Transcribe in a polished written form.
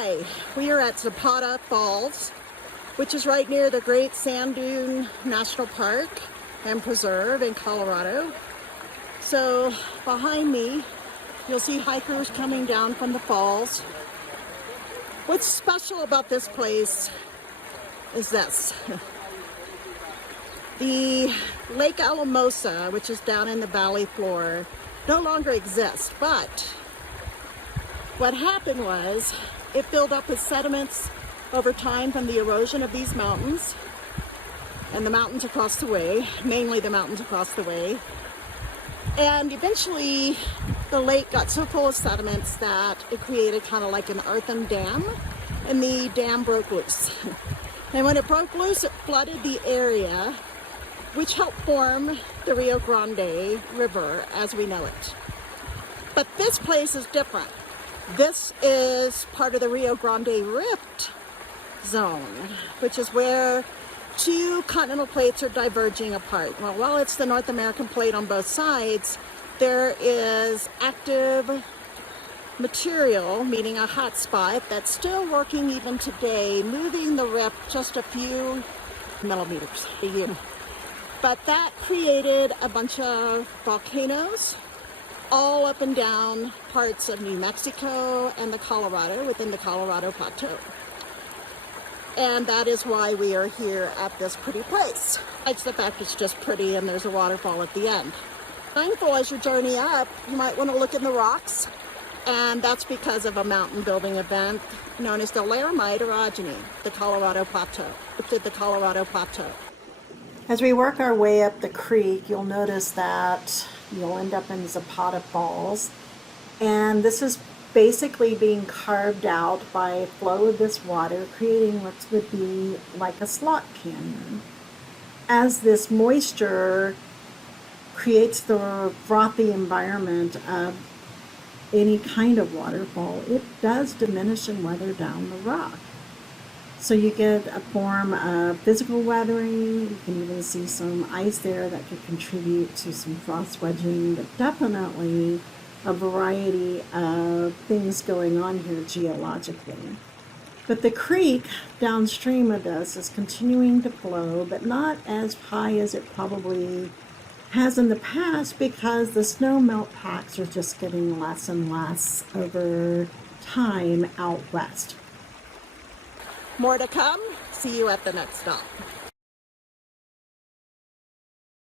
Hi, we are at Zapata Falls, which is right near the Great Sand Dune National Park and Preserve in Colorado. So behind me, you'll see hikers coming down from the falls. What's special about this place is this. The Lake Alamosa, which is down in the valley floor, no longer exists, but what happened was it filled up with sediments over time from the erosion of these mountains and the mountains across the way, mainly the mountains across the way. And eventually the lake got so full of sediments that it created kind of like an earthen dam, and the dam broke loose. And when it broke loose, it flooded the area, which helped form the Rio Grande River as we know it. But this place is different. This is part of the Rio Grande Rift zone, which is where two continental plates are diverging apart. Well, while it's the North American plate on both sides, there is active material, meaning a hot spot, that's still working even today, moving the rift just a few millimeters a year. But that created a bunch of volcanoes all up and down parts of New Mexico and the Colorado, within the Colorado Plateau. And that is why we are here at this pretty place. It's the fact it's just pretty and there's a waterfall at the end. Mindful as you journey up, you might want to look in the rocks, and that's because of a mountain building event known as the Laramide orogeny, the Colorado Plateau. It did the Colorado Plateau. As we work our way up the creek, you'll notice that you'll end up in Zapata Falls, and this is basically being carved out by flow of this water, creating what would be like a slot canyon. As this moisture creates the frothy environment of any kind of waterfall, it does diminish and weather down the rock. So you get a form of physical weathering. You can even see some ice there that could contribute to some frost wedging, but definitely a variety of things going on here geologically. But the creek downstream of this is continuing to flow, but not as high as it probably has in the past, because the snow melt packs are just getting less and less over time out west. More to come. See you at the next stop.